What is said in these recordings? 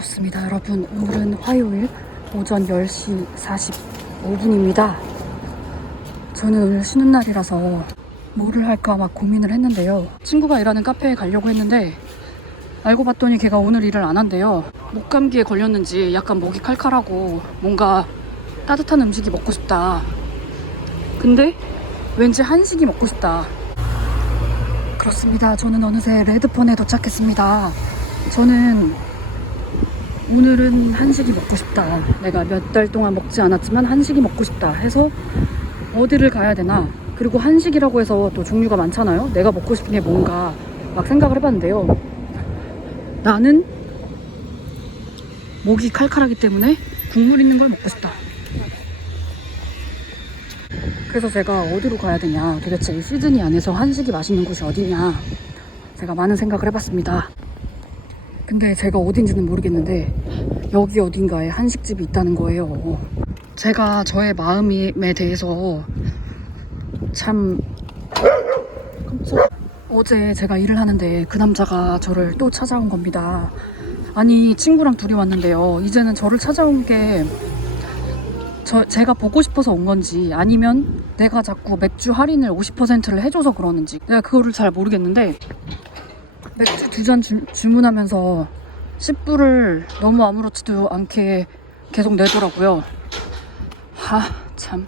좋습니다. 여러분, 오늘은 화요일 오전 10시 45분입니다. 저는 오늘 쉬는 날이라서 뭐를 할까 막 고민을 했는데요. 친구가 일하는 카페에 가려고 했는데 알고 봤더니 걔가 오늘 일을 안 한대요. 목감기에 걸렸는지 약간 목이 칼칼하고 뭔가 따뜻한 음식이 먹고 싶다. 근데 왠지 한식이 먹고 싶다. 그렇습니다. 저는 어느새 레드폰에 도착했습니다. 저는 오늘은 한식이 먹고 싶다. 내가 몇 달 동안 먹지 않았지만 한식이 먹고 싶다 해서 어디를 가야 되나. 그리고 한식이라고 해서 또 종류가 많잖아요. 내가 먹고 싶은 게 뭔가 막 생각을 해봤는데요. 나는 목이 칼칼하기 때문에 국물 있는 걸 먹고 싶다. 그래서 제가 어디로 가야 되냐, 도대체 이 시드니 안에서 한식이 맛있는 곳이 어디냐, 제가 많은 생각을 해봤습니다. 근데 제가 어딘지는 모르겠는데 여기 어딘가에 한식집이 있다는 거예요. 제가 저의 마음에 대해서 참 어제 제가 일을 하는데 그 남자가 저를 또 찾아온 겁니다. 아니, 친구랑 둘이 왔는데요. 이제는 저를 찾아온 게 제가 보고 싶어서 온 건지 아니면 내가 자꾸 맥주 할인을 50%를 해줘서 그러는지 내가 그거를 잘 모르겠는데, 맥주 2잔 주문하면서 10불을 너무 아무렇지도 않게 계속 내더라고요. 참.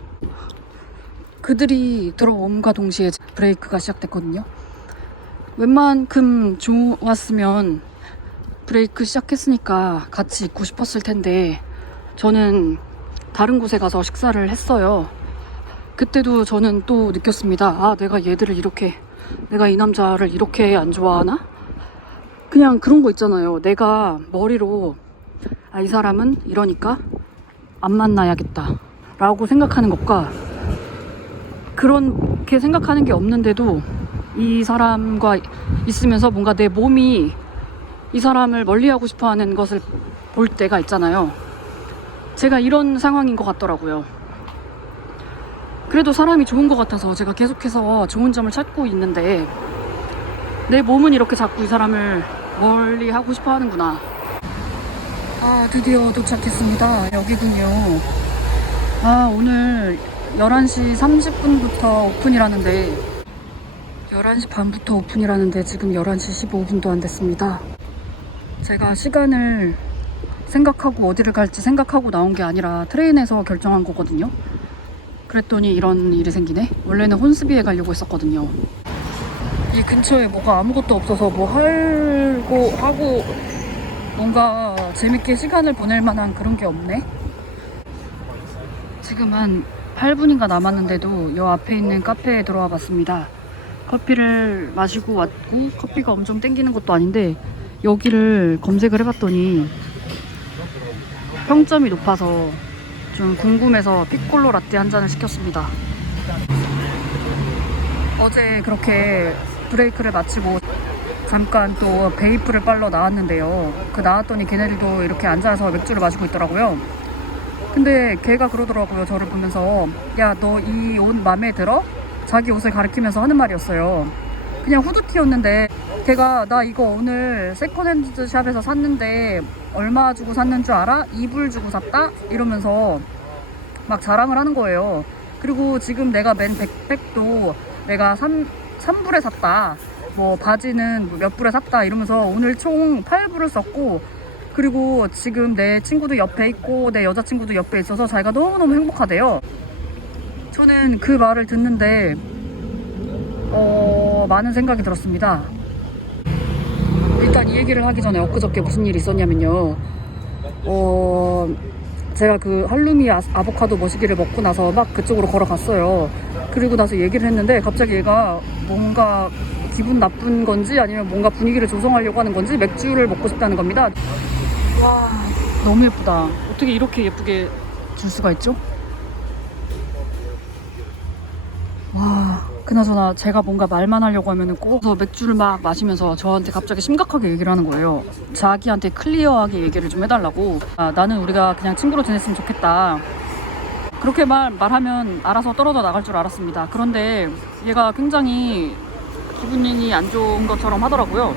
그들이 들어옴과 동시에 브레이크가 시작됐거든요. 웬만큼 좋았으면 브레이크 시작했으니까 같이 있고 싶었을 텐데 저는 다른 곳에 가서 식사를 했어요. 그때도 저는 또 느꼈습니다. 내가 내가 이 남자를 이렇게 안 좋아하나? 그냥 그런 거 있잖아요. 내가 머리로 이 사람은 이러니까 안 만나야겠다 라고 생각하는 것과 그렇게 생각하는 게 없는데도 이 사람과 있으면서 뭔가 내 몸이 이 사람을 멀리하고 싶어하는 것을 볼 때가 있잖아요. 제가 이런 상황인 것 같더라고요. 그래도 사람이 좋은 것 같아서 제가 계속해서 좋은 점을 찾고 있는데 내 몸은 이렇게 자꾸 이 사람을 멀리 하고 싶어 하는구나. 드디어 도착했습니다. 여기군요. 오늘 11시 30분부터 오픈이라는데 11시 반부터 오픈이라는데 지금 11시 15분도 안 됐습니다. 제가 시간을 생각하고 어디를 갈지 생각하고 나온 게 아니라 트레인에서 결정한 거거든요. 그랬더니 이런 일이 생기네. 원래는 혼스비에 가려고 했었거든요. 이 근처에 뭐가 아무것도 없어서 뭐 하고 뭔가 재밌게 시간을 보낼 만한 그런 게 없네. 지금 한 8분인가 남았는데도 요 앞에 있는 카페에 들어와 봤습니다. 커피를 마시고 왔고, 커피가 엄청 땡기는 것도 아닌데 여기를 검색을 해봤더니 평점이 높아서 좀 궁금해서 피콜로 라떼 한 잔을 시켰습니다. 어제 그렇게 브레이크를 마치고 잠깐 또 베이프를 빨러 나왔는데요. 나왔더니 걔네들도 이렇게 앉아서 맥주를 마시고 있더라고요. 근데 걔가 그러더라고요. 저를 보면서, 야, 너 이 옷 맘에 들어? 자기 옷을 가리키면서 하는 말이었어요. 그냥 후드티였는데 걔가, 나 이거 오늘 세컨핸드 샵에서 샀는데 얼마 주고 샀는 줄 알아? 2불 주고 샀다? 이러면서 막 자랑을 하는 거예요. 그리고 지금 내가 맨 백팩도 내가 3불에 샀다, 뭐 바지는 몇 불에 샀다 이러면서 오늘 총 8불을 썼고, 그리고 지금 내 친구도 옆에 있고 내 여자친구도 옆에 있어서 자기가 너무너무 행복하대요. 저는 그 말을 듣는데 많은 생각이 들었습니다. 일단 이 얘기를 하기 전에 엊그저께 무슨 일이 있었냐면요. 제가 그 할루미 아보카도 머시기를 먹고 나서 막 그쪽으로 걸어갔어요. 그리고 나서 얘기를 했는데 갑자기 얘가 뭔가 기분 나쁜 건지 아니면 뭔가 분위기를 조성하려고 하는 건지 맥주를 먹고 싶다는 겁니다. 와, 너무 예쁘다. 어떻게 이렇게 예쁘게 줄 수가 있죠? 와, 그나저나 제가 뭔가 말만 하려고 하면은 꼭 맥주를 막 마시면서 저한테 갑자기 심각하게 얘기를 하는 거예요. 자기한테 클리어하게 얘기를 좀 해달라고. 나는 우리가 그냥 친구로 지냈으면 좋겠다. 그렇게 말하면 알아서 떨어져 나갈 줄 알았습니다. 그런데 얘가 굉장히 기분이 안 좋은 것처럼 하더라고요.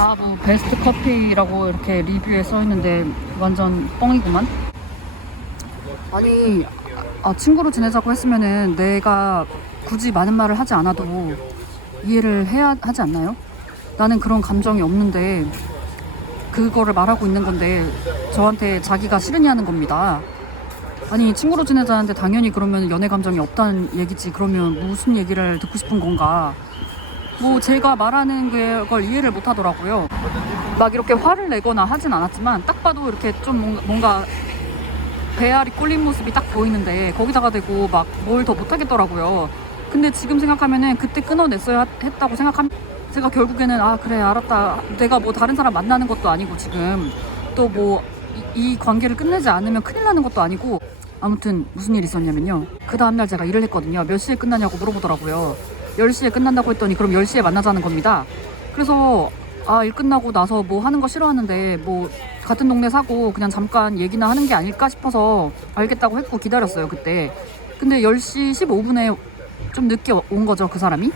뭐 베스트 커피라고 이렇게 리뷰에 써있는데 완전 뻥이구만. 아니 친구로 지내자고 했으면은 내가 굳이 많은 말을 하지 않아도 이해를 해야 하지 않나요? 나는 그런 감정이 없는데 그거를 말하고 있는 건데 저한테 자기가 싫으냐는 겁니다. 아니 친구로 지내자는데 당연히 그러면 연애 감정이 없다는 얘기지. 그러면 무슨 얘기를 듣고 싶은 건가. 뭐 제가 말하는 걸 이해를 못 하더라고요. 막 이렇게 화를 내거나 하진 않았지만 딱 봐도 이렇게 좀 뭔가 배알이 꼴린 모습이 딱 보이는데 거기다가 대고 막 뭘 더 못하겠더라고요. 근데 지금 생각하면은 그때 끊어냈어야 했다고 생각하면 제가 결국에는 그래 알았다. 내가 뭐 다른 사람 만나는 것도 아니고 지금 또 뭐 이 관계를 끝내지 않으면 큰일 나는 것도 아니고 아무튼 무슨 일이 있었냐면요. 그 다음날 제가 일을 했거든요. 몇 시에 끝나냐고 물어보더라고요. 10시에 끝난다고 했더니 그럼 10시에 만나자는 겁니다. 그래서 일 끝나고 나서 뭐 하는 거 싫어하는데 뭐 같은 동네 사고 그냥 잠깐 얘기나 하는 게 아닐까 싶어서 알겠다고 했고 기다렸어요 그때. 근데 10시 15분에 좀 늦게 온 거죠 그 사람이.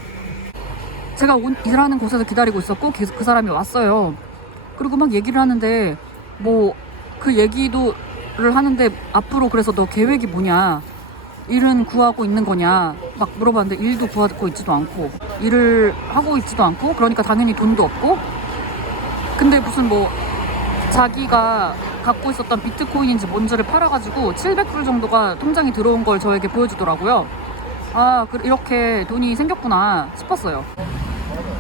제가 일하는 곳에서 기다리고 있었고 그 사람이 왔어요. 그리고 막 얘기를 하는데 뭐 그 얘기를 하는데 앞으로 그래서 너 계획이 뭐냐, 일은 구하고 있는 거냐 막 물어봤는데 일도 구하고 있지도 않고 일을 하고 있지도 않고 그러니까 당연히 돈도 없고. 근데 무슨 뭐 자기가 갖고 있었던 비트코인인지 뭔지를 팔아가지고 700불 정도가 통장에 들어온 걸 저에게 보여주더라고요. 이렇게 돈이 생겼구나 싶었어요.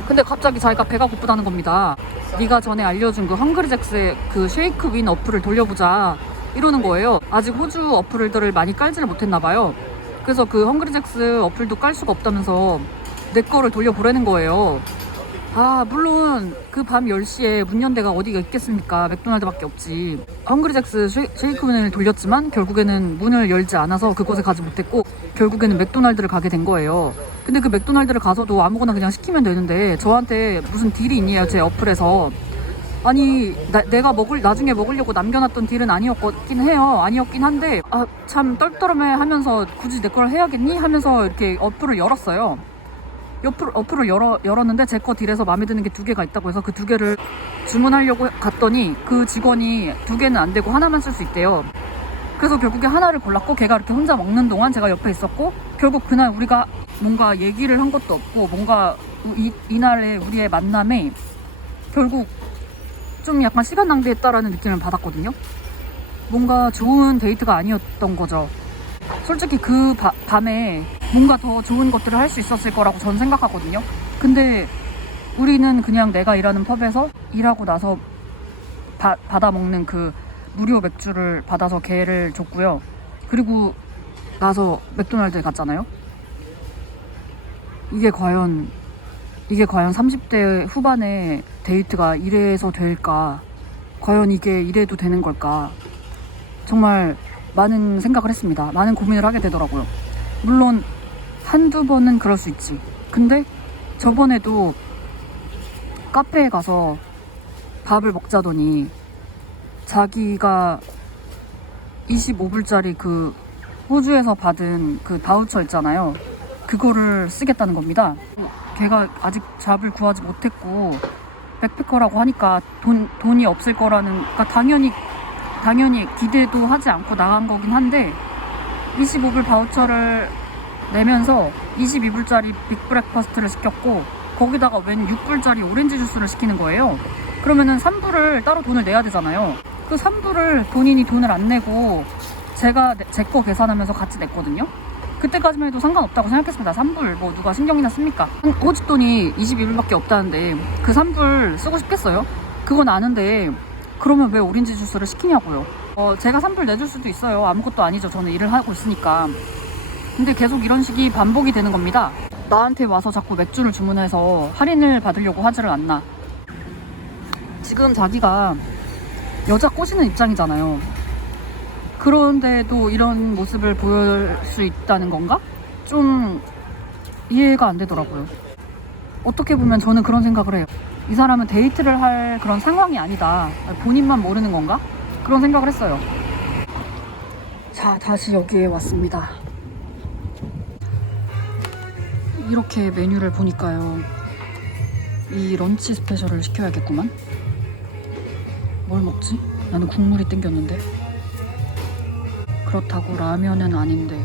근데 갑자기 자기가 배가 고프다는 겁니다. 네가 전에 알려준 그 헝그리잭스의 그 쉐이크 윈 어플을 돌려보자 이러는 거예요. 아직 호주 어플들을 많이 깔지를 못했나 봐요. 그래서 그 헝그리잭스 어플도 깔 수가 없다면서 내 거를 돌려보라는 거예요. 물론 그 밤 10시에 문 연 데가 어디가 있겠습니까? 맥도날드밖에 없지. 헝그리잭스 쉐이크윈을 돌렸지만 결국에는 문을 열지 않아서 그곳에 가지 못했고 결국에는 맥도날드를 가게 된 거예요. 근데 그 맥도날드를 가서도 아무거나 그냥 시키면 되는데 저한테 무슨 딜이 있냐요 제 어플에서. 아니 내가 나중에 먹으려고 남겨놨던 딜은 아니었긴 해요. 아니었긴 한데 참 떨떠름해 하면서 굳이 내 걸 해야겠니? 하면서 이렇게 어플을 열었어요. 어플을 열었는데 제 거 딜에서 마음에 드는 게 2개가 있다고 해서 그 2개를 주문하려고 갔더니 그 직원이 2개는 안 되고 하나만 쓸 수 있대요. 그래서 결국에 하나를 골랐고 걔가 이렇게 혼자 먹는 동안 제가 옆에 있었고 결국 그날 우리가 뭔가 얘기를 한 것도 없고 뭔가 이날의 우리의 만남에 결국 좀 약간 시간 낭비했다라는 느낌을 받았거든요. 뭔가 좋은 데이트가 아니었던 거죠. 솔직히 그 밤에 뭔가 더 좋은 것들을 할 수 있었을 거라고 전 생각하거든요. 근데 우리는 그냥 내가 일하는 펍에서 일하고 나서 받아 먹는 그 무료 맥주를 받아서 걔를 줬고요. 그리고 나서 맥도날드에 갔잖아요. 이게 과연 30대 후반의 데이트가 이래서 될까? 과연 이게 이래도 되는 걸까? 정말 많은 생각을 했습니다. 많은 고민을 하게 되더라고요. 물론 한두 번은 그럴 수 있지. 근데 저번에도 카페에 가서 밥을 먹자더니 자기가 25불짜리 그 호주에서 받은 그 바우처 있잖아요. 그거를 쓰겠다는 겁니다. 걔가 아직 잡을 구하지 못했고 백패커라고 하니까 돈이 없을 거라는, 그러니까 당연히 기대도 하지 않고 나간 거긴 한데 25불 바우처를 내면서 22불짜리 빅브렉퍼스트를 시켰고 거기다가 웬 6불짜리 오렌지 주스를 시키는 거예요. 그러면은 3불을 따로 돈을 내야 되잖아요. 그 3불을 본인이 돈을 안 내고 제가 제 거 계산하면서 같이 냈거든요. 그때까지만 해도 상관없다고 생각했습니다. 3불 뭐 누가 신경이나 씁니까? 호주 돈이 22불밖에 없다는데 그 3불 쓰고 싶겠어요? 그건 아는데 그러면 왜 오렌지 주스를 시키냐고요. 제가 3불 내줄 수도 있어요. 아무것도 아니죠. 저는 일을 하고 있으니까. 근데 계속 이런 식이 반복이 되는 겁니다. 나한테 와서 자꾸 맥주를 주문해서 할인을 받으려고 하지를 않나. 지금 자기가 여자 꼬시는 입장이잖아요. 그런데도 이런 모습을 보일 수 있다는 건가? 좀 이해가 안 되더라고요. 어떻게 보면 저는 그런 생각을 해요. 이 사람은 데이트를 할 그런 상황이 아니다. 본인만 모르는 건가? 그런 생각을 했어요. 자, 다시 여기에 왔습니다. 이렇게 메뉴를 보니까요. 이 런치 스페셜을 시켜야겠구만. 뭘 먹지? 나는 국물이 땡겼는데. 그렇다고 라면은 아닌데.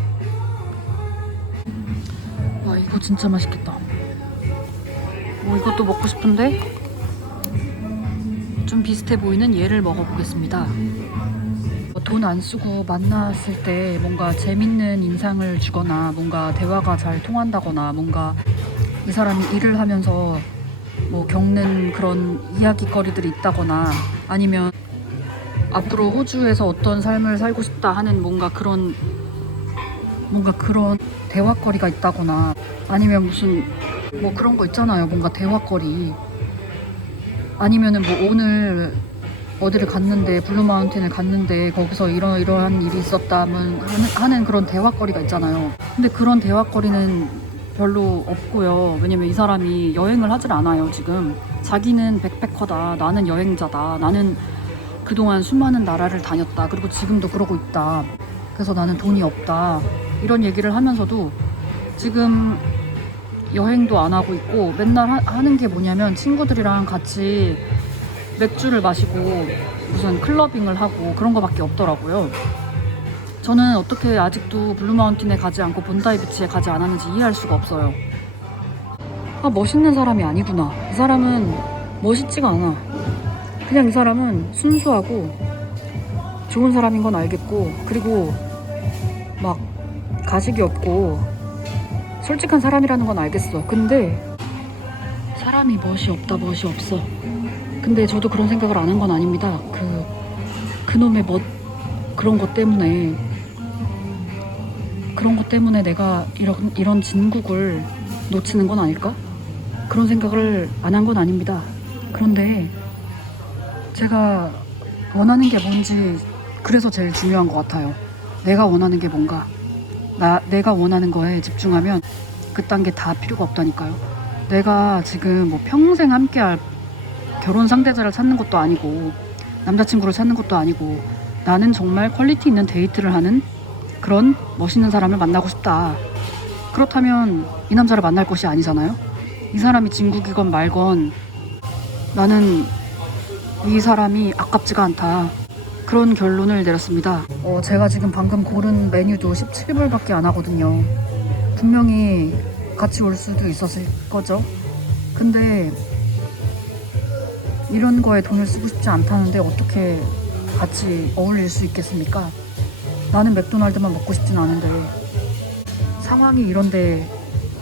와, 이거 진짜 맛있겠다. 이것도 먹고 싶은데 좀 비슷해 보이는 얘를 먹어보겠습니다. 돈 안 쓰고 만났을 때 뭔가 재밌는 인상을 주거나 뭔가 대화가 잘 통한다거나 뭔가 이 사람이 일을 하면서 겪는 그런 이야기거리들이 있다거나 아니면 앞으로 호주에서 어떤 삶을 살고 싶다 하는 뭔가 그런 대화거리가 있다거나 아니면 무슨 그런 거 있잖아요. 뭔가 대화거리 아니면은 오늘 어디를 갔는데 블루마운틴을 갔는데 거기서 이러한 일이 있었다 하는 그런 대화거리가 있잖아요. 근데 그런 대화거리는 별로 없고요. 왜냐면 이 사람이 여행을 하질 않아요. 지금 자기는 백패커다, 나는 여행자다, 나는 그동안 수많은 나라를 다녔다, 그리고 지금도 그러고 있다, 그래서 나는 돈이 없다, 이런 얘기를 하면서도 지금 여행도 안 하고 있고 맨날 하는 게 뭐냐면 친구들이랑 같이 맥주를 마시고 무슨 클러빙을 하고 그런 거밖에 없더라고요. 저는 어떻게 아직도 블루마운틴에 가지 않고 본다이 비치에 가지 않았는지 이해할 수가 없어요. 멋있는 사람이 아니구나. 이 사람은 멋있지가 않아. 그냥 이 사람은 순수하고 좋은 사람인 건 알겠고, 그리고 막 가식이 없고 솔직한 사람이라는 건 알겠어. 근데 사람이 멋이 없다, 멋이 없어. 근데 저도 그런 생각을 안 한 건 아닙니다. 그놈의 그런 것 때문에 내가 이런 진국을 놓치는 건 아닐까? 그런 생각을 안 한 건 아닙니다. 그런데 제가 원하는 게 뭔지, 그래서 제일 중요한 것 같아요. 내가 원하는 게 뭔가. 내가 원하는 거에 집중하면 그딴 게 다 필요가 없다니까요. 내가 지금 평생 함께할 결혼 상대자를 찾는 것도 아니고 남자친구를 찾는 것도 아니고, 나는 정말 퀄리티 있는 데이트를 하는 그런 멋있는 사람을 만나고 싶다. 그렇다면 이 남자를 만날 것이 아니잖아요. 이 사람이 진국이건 말건 나는 이 사람이 아깝지가 않다. 그런 결론을 내렸습니다. 제가 지금 방금 고른 메뉴도 17불밖에 안 하거든요. 분명히 같이 올 수도 있었을 거죠. 근데 이런 거에 돈을 쓰고 싶지 않다는데 어떻게 같이 어울릴 수 있겠습니까? 나는 맥도날드만 먹고 싶진 않은데 상황이 이런데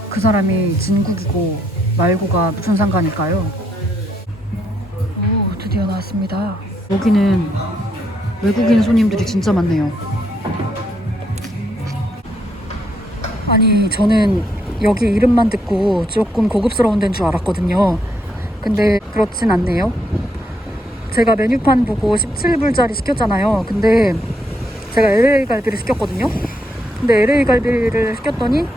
그 사람이 진국이고 말고가 무슨 상관일까요? 오, 드디어 나왔습니다. 여기는 외국인 손님들이 진짜 많네요. 아니, 저는 여기 이름만 듣고 조금 고급스러운 데인 줄 알았거든요. 근데 그렇진 않네요. 제가 메뉴판 보고 17불짜리 시켰잖아요. 근데 제가 LA 갈비를 시켰거든요. 근데 LA 갈비를 시켰더니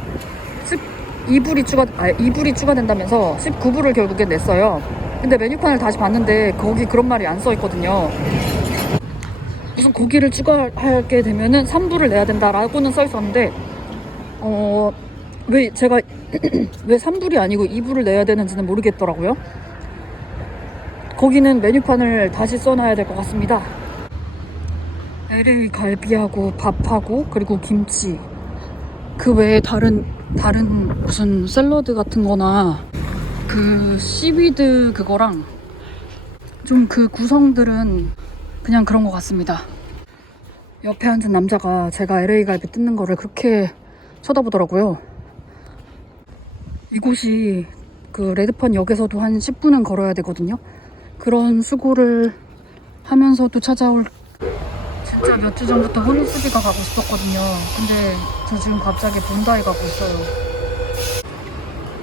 2불이 추가된다면서 19불을 결국엔 냈어요. 근데 메뉴판을 다시 봤는데 거기 그런 말이 안 써 있거든요. 무슨 고기를 추가하게 되면은 3불을 내야 된다라고는 써 있었는데 왜 제가 왜 3불이 아니고 2불을 내야 되는지는 모르겠더라고요. 거기는 메뉴판을 다시 써놔야 될 것 같습니다. LA 갈비하고 밥하고 그리고 김치, 그 외에 다른 무슨 샐러드 같은 거나 그 씨위드 그거랑 좀 그 구성들은 그냥 그런 것 같습니다. 옆에 앉은 남자가 제가 LA 갈비 뜯는 거를 그렇게 쳐다보더라고요. 이곳이 그 레드펀 역에서도 한 10분은 걸어야 되거든요. 그런 수고를 하면서도 찾아올, 진짜 몇 주 전부터 호누스비가 가고 싶었거든요. 근데 저 지금 갑자기 본다이 가고 있어요.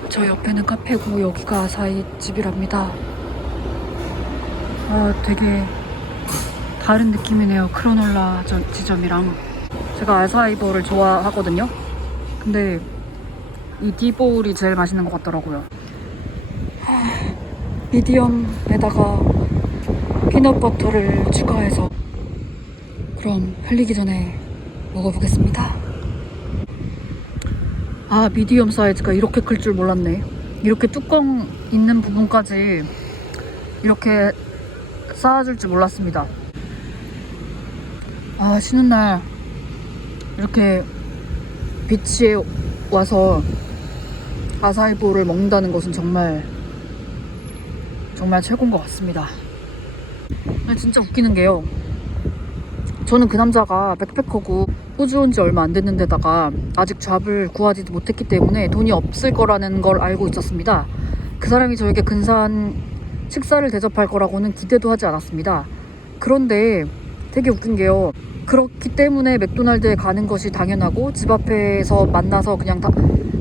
저 옆에는 카페고 여기가 아사히 집이랍니다. 되게 다른 느낌이네요. 크로놀라 지점이랑. 제가 아사이볼을 좋아하거든요. 근데 이 디볼이 제일 맛있는 것 같더라고요. 미디엄에다가 피넛버터를 추가해서, 그럼 흘리기 전에 먹어보겠습니다. 미디엄 사이즈가 이렇게 클 줄 몰랐네. 이렇게 뚜껑 있는 부분까지 이렇게 쌓아줄 줄 몰랐습니다. 아, 쉬는 날 이렇게 비치에 와서 아사이볼을 먹는다는 것은 정말 최고인 것 같습니다. 진짜 웃기는 게요, 저는 그 남자가 백패커고 호주 온 지 얼마 안 됐는데다가 아직 잡을 구하지도 못했기 때문에 돈이 없을 거라는 걸 알고 있었습니다. 그 사람이 저에게 근사한 식사를 대접할 거라고는 기대도 하지 않았습니다. 그런데 되게 웃긴 게요, 그렇기 때문에 맥도날드에 가는 것이 당연하고 집 앞에서 만나서 그냥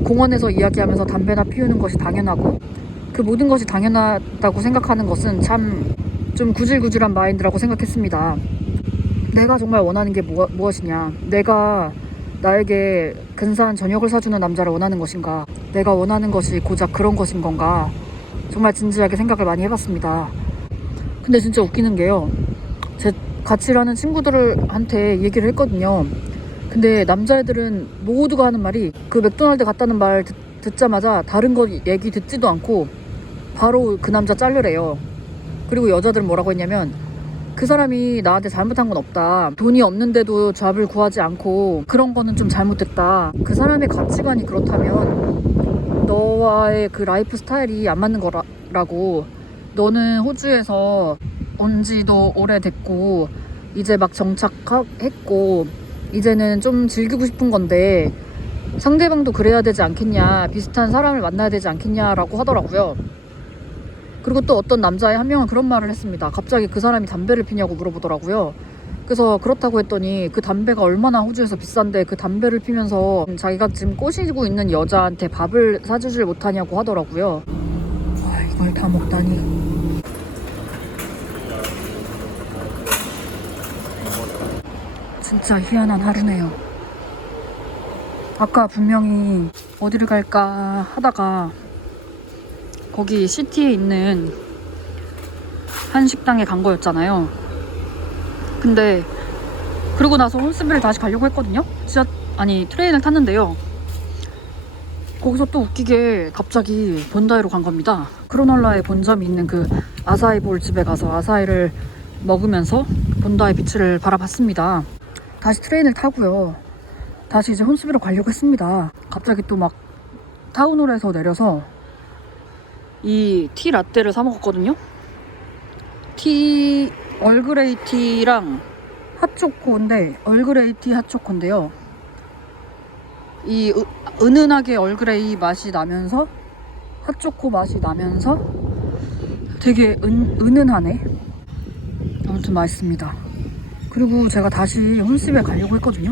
공원에서 이야기하면서 담배나 피우는 것이 당연하고 그 모든 것이 당연하다고 생각하는 것은 참 좀 구질구질한 마인드라고 생각했습니다. 내가 정말 원하는 게 무엇이냐, 내가 나에게 근사한 저녁을 사주는 남자를 원하는 것인가, 내가 원하는 것이 고작 그런 것인 건가, 정말 진지하게 생각을 많이 해봤습니다. 근데 진짜 웃기는 게요, 제 같이 일하는 친구들한테 얘기를 했거든요. 근데 남자애들은 모두가 하는 말이 그 맥도날드 갔다는 말 듣자마자 다른 거 얘기 듣지도 않고 바로 그 남자 자르래요. 그리고 여자들은 뭐라고 했냐면, 그 사람이 나한테 잘못한 건 없다, 돈이 없는데도 잡을 구하지 않고 그런 거는 좀 잘못됐다, 그 사람의 가치관이 그렇다면 너와의 그 라이프 스타일이 안 맞는 거라고, 너는 호주에서 온 지도 오래됐고 이제 막 정착했고 이제는 좀 즐기고 싶은 건데 상대방도 그래야 되지 않겠냐, 비슷한 사람을 만나야 되지 않겠냐라고 하더라고요. 그리고 또 어떤 남자의 한 명은 그런 말을 했습니다. 갑자기 그 사람이 담배를 피냐고 물어보더라고요. 그래서 그렇다고 했더니 그 담배가 얼마나 호주에서 비싼데 그 담배를 피면서 자기가 지금 꼬시고 있는 여자한테 밥을 사주질 못하냐고 하더라고요. 아, 이걸 다 먹다니. 진짜 희한한 하루네요. 아까 분명히 어디를 갈까 하다가 거기 시티에 있는 한 식당에 간 거였잖아요. 근데 그러고 나서 혼스빌을 다시 가려고 했거든요. 트레인을 탔는데요, 거기서 또 웃기게 갑자기 본다이로 간 겁니다. 크로널라에 본점이 있는 그 아사이볼 집에 가서 아사이를 먹으면서 본다이 비치를 바라봤습니다. 다시 트레인을 타고요, 다시 이제 혼스빌로 가려고 했습니다. 갑자기 또 막 타운홀에서 내려서 이 티 라떼를 사 먹었거든요. 얼그레이 티랑 핫초코인데, 얼그레이 티 핫초코인데요, 이 은은하게 얼그레이 맛이 나면서 핫초코 맛이 나면서 되게 은은하네. 아무튼 맛있습니다. 그리고 제가 다시 혼스빌에 가려고 했거든요.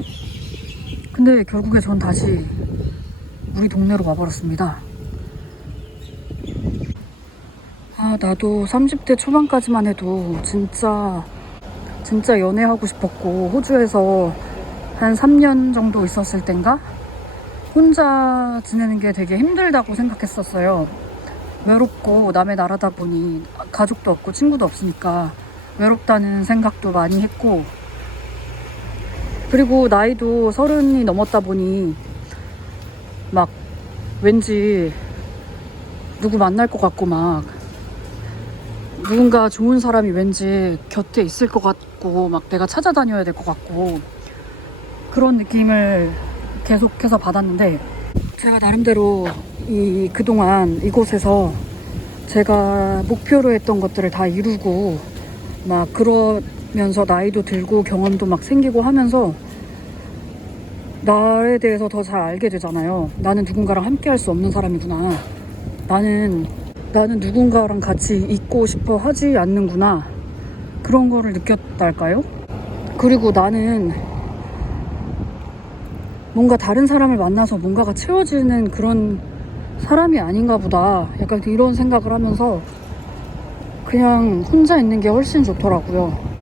근데 결국에 전 다시 우리 동네로 와버렸습니다. 아, 나도 30대 초반까지만 해도 진짜 연애하고 싶었고, 호주에서 한 3년 정도 있었을 땐가 혼자 지내는 게 되게 힘들다고 생각했었어요. 외롭고 남의 나라다 보니 가족도 없고 친구도 없으니까 외롭다는 생각도 많이 했고, 그리고 나이도 30이 넘었다 보니 막 왠지 누구 만날 것 같고, 막 누군가 좋은 사람이 왠지 곁에 있을 것 같고, 막 내가 찾아다녀야 될 것 같고, 그런 느낌을 계속해서 받았는데, 제가 나름대로 그동안 이곳에서 제가 목표로 했던 것들을 다 이루고 막 그러면서 나이도 들고 경험도 막 생기고 하면서 나에 대해서 더 잘 알게 되잖아요. 나는 누군가랑 함께 할 수 없는 사람이구나, 나는 누군가랑 같이 있고 싶어 하지 않는구나, 그런 거를 느꼈달까요? 그리고 나는 뭔가 다른 사람을 만나서 뭔가가 채워지는 그런 사람이 아닌가 보다, 약간 이런 생각을 하면서 그냥 혼자 있는 게 훨씬 좋더라고요.